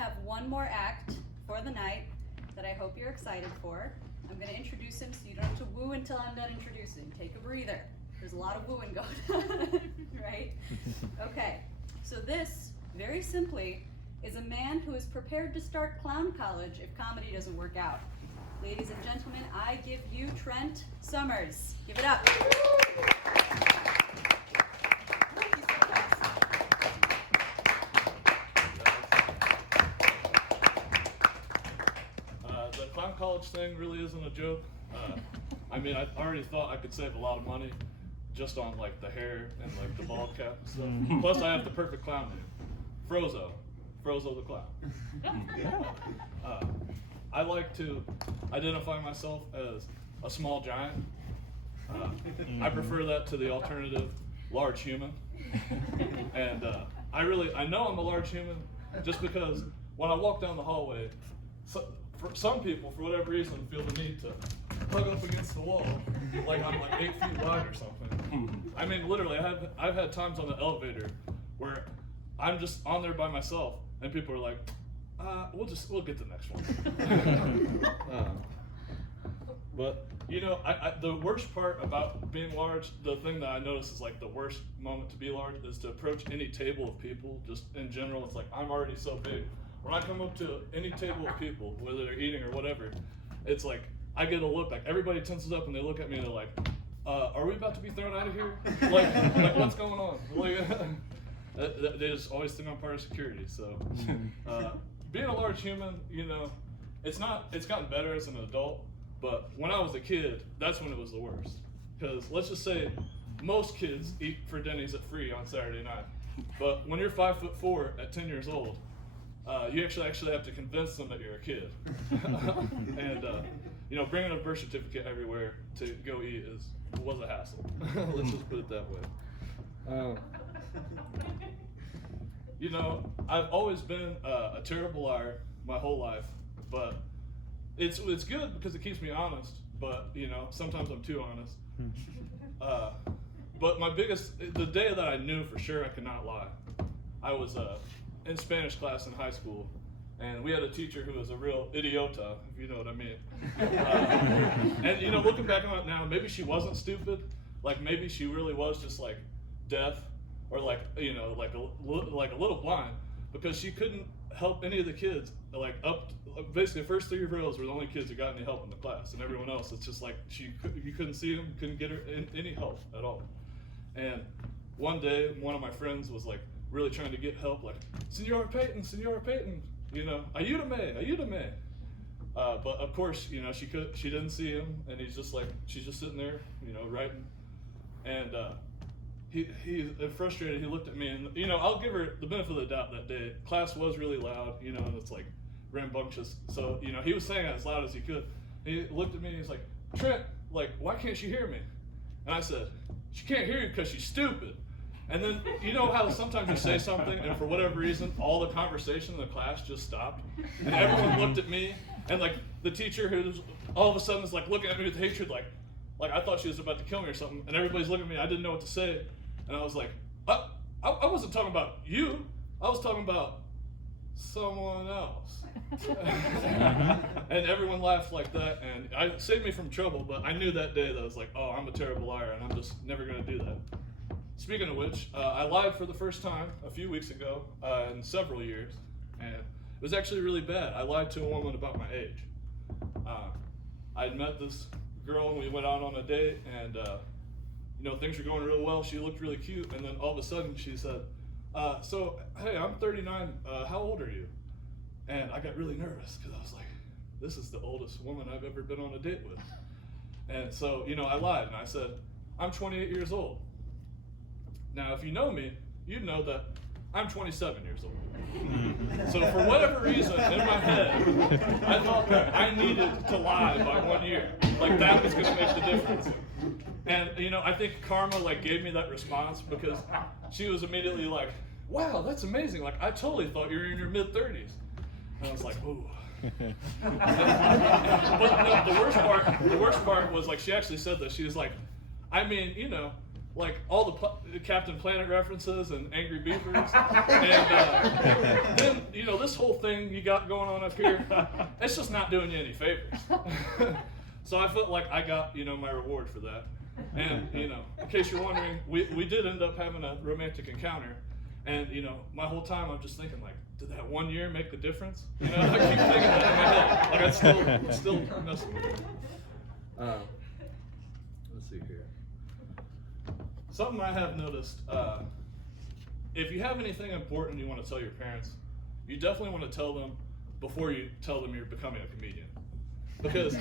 have one more act for the night that I hope you're excited for. I'm going to introduce him so you don't have to woo until I'm done introducing. Take a breather. There's a lot of wooing going on, right? Okay, so this, very simply, is a man who is prepared to start clown college if comedy doesn't work out. Ladies and gentlemen, I give you Trent Summers. Give it up. The clown college thing really isn't a joke. I mean, I already thought I could save a lot of money just on like the hair and like the bald cap and stuff. Plus, I have the perfect clown name, Frozo the clown. I like to identify myself as a small giant. I prefer that to the alternative, large human. And I know I'm a large human just because when I walk down the hallway, for some people, for whatever reason, feel the need to hug up against the wall like I'm like 8 feet wide or something. I mean, literally, I've had times on the elevator where I'm just on there by myself and people are like, we'll get the next one. But you know, the worst part about being large, the thing that I notice is like the worst moment to be large is to approach any table of people. Just in general, it's like I'm already so big. When I come up to any table of people, whether they're eating or whatever, it's like I get a look. Like everybody tenses up and they look at me and they're like, "Are we about to be thrown out of here? like what's going on?" Like, they just always think I'm part of security. So, being a large human, you know, it's gotten better as an adult. But when I was a kid, that's when it was the worst. Because let's just say most kids eat for Denny's at free on Saturday night. But when you're 5'4" at 10 years old, you actually have to convince them that you're a kid. And you know, bringing a birth certificate everywhere to go eat was a hassle. Let's just put it that way. You know, I've always been a terrible liar my whole life, but it's good because it keeps me honest. But you know, sometimes I'm too honest. But the day that I knew for sure I could not lie, I was in Spanish class in high school, and we had a teacher who was a real idiota, if you know what I mean. And you know, looking back on it now, maybe she wasn't stupid. Like maybe she really was just like deaf, or like, you know, like a little blind, because she couldn't help any of the kids. Like basically the first 3 rows were the only kids who got any help in the class, and everyone else, it's just like you couldn't see them, couldn't get her any help at all. And one day, one of my friends was like really trying to get help, like, Senora Peyton, you know, ayúdame. But of course, you know, she didn't see him, and she's just sitting there, you know, writing. And he's frustrated. He looked at me, and you know, I'll give her the benefit of the doubt that day. Class was really loud, you know, and it's like rambunctious. So, you know, he was saying it as loud as he could. He looked at me and he's like, "Trent, like, why can't she hear me?" And I said, "She can't hear you because she's stupid." And then, you know how sometimes you say something and for whatever reason, all the conversation in the class just stopped? And everyone looked at me, and like the teacher who's all of a sudden is like looking at me with hatred, like I thought she was about to kill me or something. And everybody's looking at me, I didn't know what to say. And I was like, I wasn't talking about you. I was talking about someone else. And everyone laughed like that, and it saved me from trouble, but I knew that day that I was like, oh, I'm a terrible liar, and I'm just never gonna do that. Speaking of which, I lied for the first time a few weeks ago in several years, and it was actually really bad. I lied to a woman about my age. I'd met this girl and we went out on a date, and you know, things were going real well. She looked really cute, and then all of a sudden she said, so, hey, I'm 39, how old are you? And I got really nervous because I was like, this is the oldest woman I've ever been on a date with. And so, you know, I lied and I said, I'm 28 years old. Now, if you know me, you'd know that I'm 27 years old. So for whatever reason, in my head, I thought that I needed to lie by 1 year. Like that was gonna make the difference. And you know, I think karma like gave me that response, because she was immediately like, wow, that's amazing. Like I totally thought you were in your mid-30s. And I was like, ooh. But no, the worst part was like, she actually said this. She was like, I mean, you know, like all the Captain Planet references and Angry Beavers, and then this whole thing you got going on up here, it's just not doing you any favors. So I felt like I got my reward for that. And in case you're wondering, we did end up having a romantic encounter, and my whole time I'm just thinking like, did that 1 year make the difference? I keep thinking that in my head. Like I'm still messing with it. Let's see here. Something I have noticed, if you have anything important you want to tell your parents, you definitely want to tell them before you tell them you're becoming a comedian. Because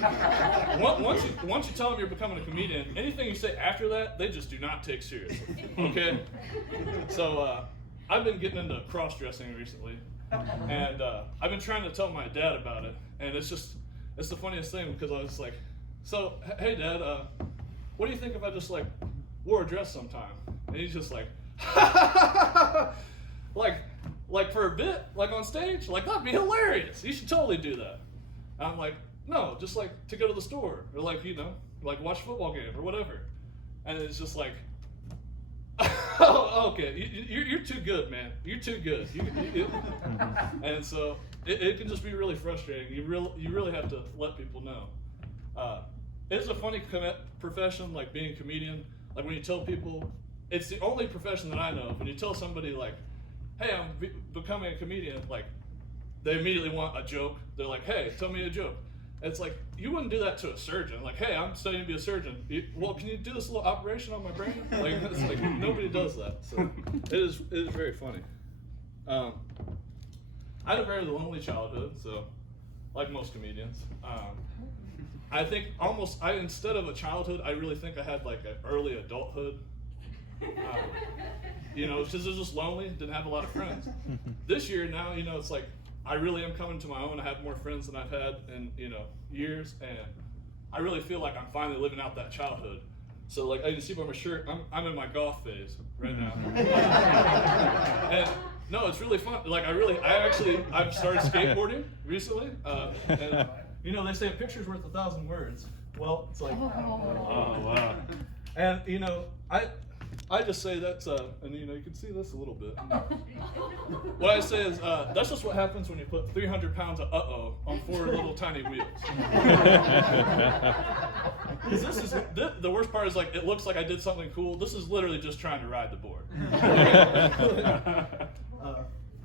once you tell them you're becoming a comedian, anything you say after that, they just do not take seriously. Okay? So I've been getting into cross-dressing recently, and I've been trying to tell my dad about it, and it's the funniest thing because I was like, so, hey Dad, what do you think if I just like wore a dress sometime? And he's just like, like for a bit, like on stage, like that'd be hilarious. You should totally do that. And I'm like, no, just like to go to the store or like like watch a football game or whatever. And it's just like, oh, okay, you're too good, man. You're too good. And so it can just be really frustrating. You really have to let people know. It's a funny profession, like being a comedian. Like when you tell people, it's the only profession that I know of. When you tell somebody like, hey, I'm becoming a comedian, like they immediately want a joke. They're like, hey, tell me a joke. It's like, you wouldn't do that to a surgeon. Like, hey, I'm studying to be a surgeon. Well, can you do this little operation on my brain? Like, it's like nobody does that. So it is very funny. I had a very lonely childhood, so like most comedians. I think instead of a childhood, I really think I had like an early adulthood. Because I was just lonely, didn't have a lot of friends. This year now, it's like I really am coming to my own. I have more friends than I've had in years, and I really feel like I'm finally living out that childhood. So like you can see by my shirt, I'm in my golf phase right now. And no, it's really fun. Like I've started skateboarding recently, and they say a picture's worth 1,000 words. Well, it's like, oh wow. And I just say that's and you can see this a little bit. What I say is that's just what happens when you put 300 pounds of on 4 little tiny wheels. Because the worst part is like it looks like I did something cool. This is literally just trying to ride the board.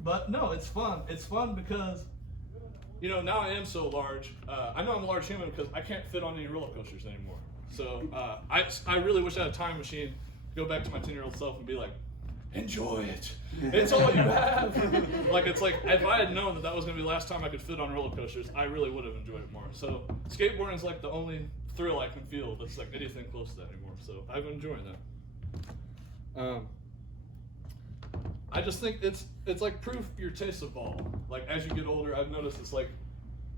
But no, it's fun. It's fun because now I am so large. I know I'm a large human because I can't fit on any roller coasters anymore. So I really wish I had a time machine. Go back to my 10-year-old self and be like, enjoy it. It's all you have. Like it's like if I had known that was gonna be the last time I could fit on roller coasters, I really would have enjoyed it more. So skateboarding is like the only thrill I can feel that's like anything close to that anymore. So I've been enjoying that. I just think it's like proof your tastes evolve. Like as you get older, I've noticed it's like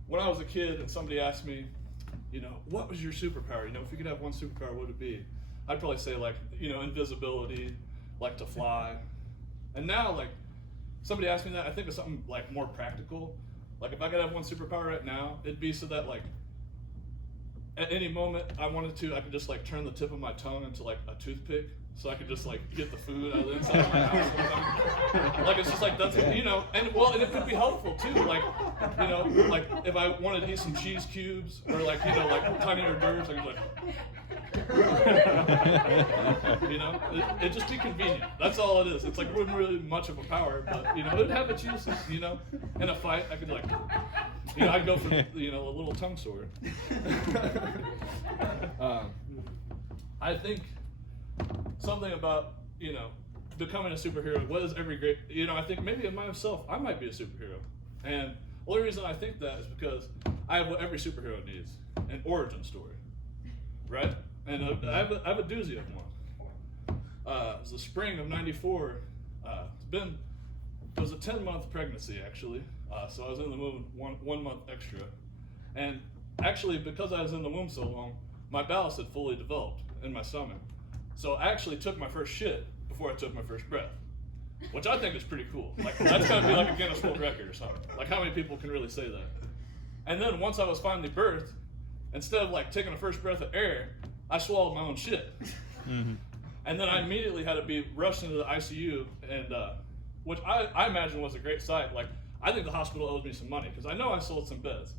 when I was a kid and somebody asked me, what was your superpower? If you could have one superpower, what would it be? I'd probably say like, invisibility, like to fly. And now like somebody asked me that, I think of something like more practical. Like if I could have one superpower right now, it'd be so that like at any moment I wanted to, I could just like turn the tip of my tongue into like a toothpick. So I could just like get the food out of the inside of my house. Like it's just like that's and it could be helpful too. Like like if I wanted to eat some cheese cubes or like like tiny hors d'oeuvres, I could like it'd just be convenient. That's all it is. It's like wasn't really much of a power, but it'd have its uses. In a fight, I could like I'd go for a little tongue sword. I think something about becoming a superhero. What is every great I think maybe in myself I might be a superhero, and the only reason I think that is because I have what every superhero needs: an origin story, right? And I have a doozy of one. It was the spring of '94. It was a 10-month pregnancy actually, so I was in the womb one month extra, and actually because I was in the womb so long, my bowels had fully developed in my stomach. So I actually took my first shit before I took my first breath, which I think is pretty cool. Like that's gotta be like a Guinness World Record or something. Like how many people can really say that? And then once I was finally birthed, instead of like taking a first breath of air, I swallowed my own shit. Mm-hmm. And then I immediately had to be rushed into the ICU, and which I imagine was a great sight. Like, I think the hospital owes me some money because I know I sold some beds.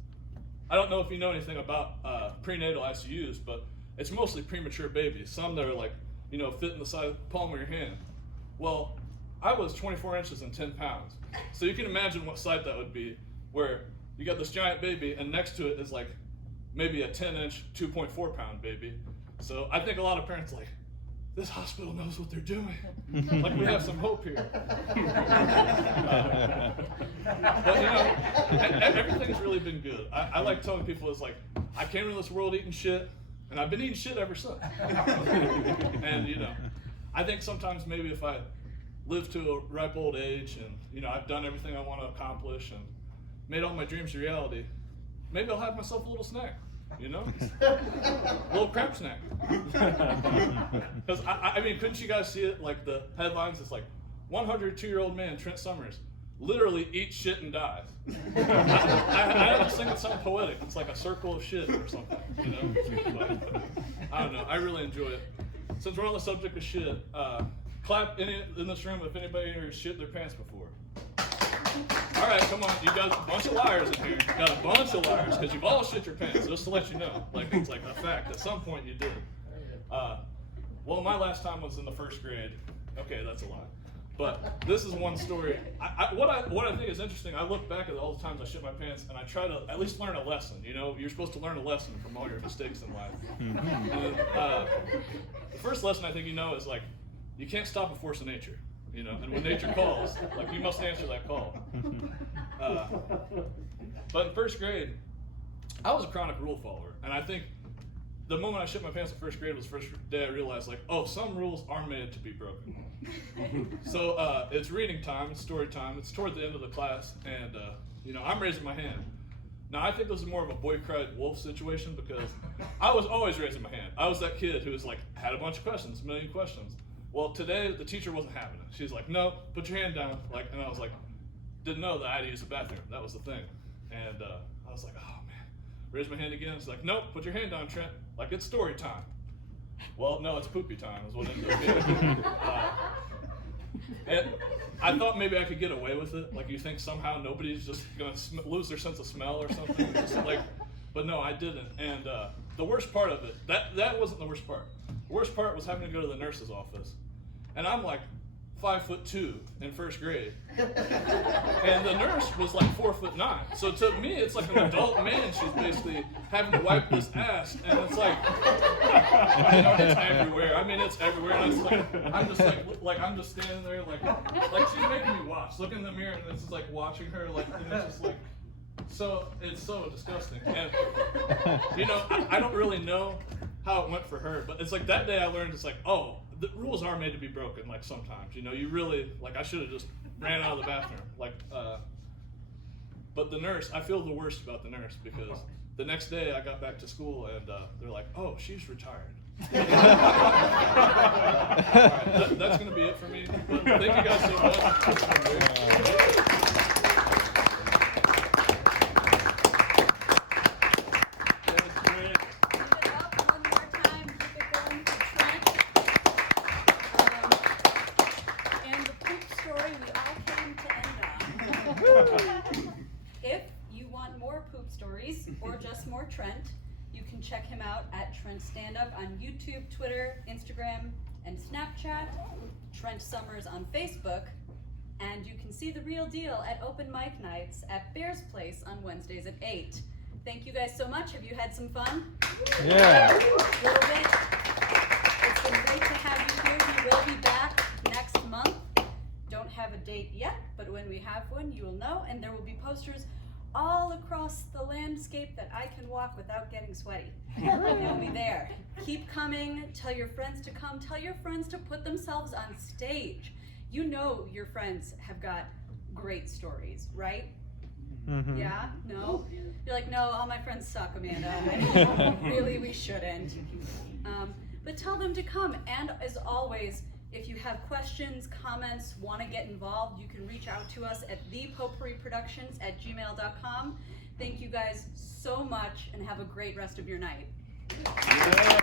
I don't know if you know anything about prenatal ICUs, but it's mostly premature babies. Some that are like, you know, fit in the size palm of your hand. Well, I was 24 inches and 10 pounds. So you can imagine what sight that would be, where you got this giant baby and next to it is like maybe a 10-inch, 2.4-pound baby. So I think a lot of parents are like, this hospital knows what they're doing. Like, we have some hope here. But you know, everything's really been good. I like telling people, it's like, I came into this world eating shit, and I've been eating shit ever since. And you know, I think sometimes maybe if I live to a ripe old age and, you know, I've done everything I want to accomplish and made all my dreams a reality, maybe I'll have myself a little snack. You know, a little crap snack. Because I mean, couldn't you guys see it? Like the headlines, it's like 102-year-old man Trent Summers literally eats shit and dies. I have this thing that's something poetic. It's like a circle of shit or something. You know, but, I don't know. I really enjoy it. Since we're on the subject of shit, clap in this room if anybody here has shit their pants before. All right, come on. You got a bunch of liars in here. You got a bunch of liars because you've all shit your pants. Just to let you know, like it's like a fact. At some point, you did. Well, my last time was in the 1st grade. Okay, that's a lie. But this is one story. What I think is interesting. I look back at all the times I shit my pants, and I try to at least learn a lesson. You know, you're supposed to learn a lesson from all your mistakes in life. And, the first lesson I think you know is like, you can't stop a force of nature. You know, and when nature calls, like, you must answer that call. But in 1st grade, I was a chronic rule follower, and I think the moment I shit my pants in 1st grade was the first day I realized, like, oh, some rules are made to be broken. So it's reading time, it's story time, it's toward the end of the class, and you know, I'm raising my hand. Now, I think this is more of a boy cried wolf situation because I was always raising my hand. I was that kid who was like, had a bunch of questions, a million questions. Well, today the teacher wasn't having it. She's like, no, put your hand down. Like, and I was like, didn't know that I had to use the bathroom. That was the thing. And I was like, oh man. Raised my hand again. It's like, nope, put your hand down, Trent. Like, it's story time. Well, no, it's poopy time is what it ended up being. And I thought maybe I could get away with it. Like, you think somehow nobody's just gonna lose their sense of smell or something. Just like, but no, I didn't. And the worst part of it, that wasn't the worst part. The worst part was having to go to the nurse's office. And I'm like 5'2" in 1st grade. And the nurse was like 4'9". So to me, it's like an adult man she's basically having to wipe this ass. And it's like, you know, it's everywhere. I mean, it's everywhere. And it's like, I'm just standing there like she's making me watch. Look in the mirror and it's just like watching her, like, and it's just like, so, it's so disgusting. And, you know, I don't really know how it went for her, but it's like that day I learned it's like, oh, the rules are made to be broken, like sometimes, you know, you really, like, I should have just ran out of the bathroom, like, but the nurse, I feel the worst about the nurse because the next day I got back to school and they're like, oh, she's retired. All right, that's going to be it for me, but thank you guys so much. If you want more poop stories or just more Trent, you can check him out at Trent Stand Up on YouTube, Twitter, Instagram, and Snapchat, Trent Summers on Facebook, and you can see the real deal at open mic nights at Bear's Place on Wednesdays at 8. Thank you guys so much. Have you had some fun? Yeah. A little bit. It's been great to have you here. We will be back next month. Don't have a date yet, but when we have one, you will know, and there will be posters all across the landscape that I can walk without getting sweaty. They'll be there. Keep coming. Tell your friends to come. Tell your friends to put themselves on stage. You know your friends have got great stories, right? Mm-hmm. Yeah? No? You're like, no, all my friends suck, Amanda. Really, we shouldn't. But tell them to come. And as always, if you have questions, comments, want to get involved, you can reach out to us at thepotpourriproductions@gmail.com. Thank you guys so much and have a great rest of your night. Yeah.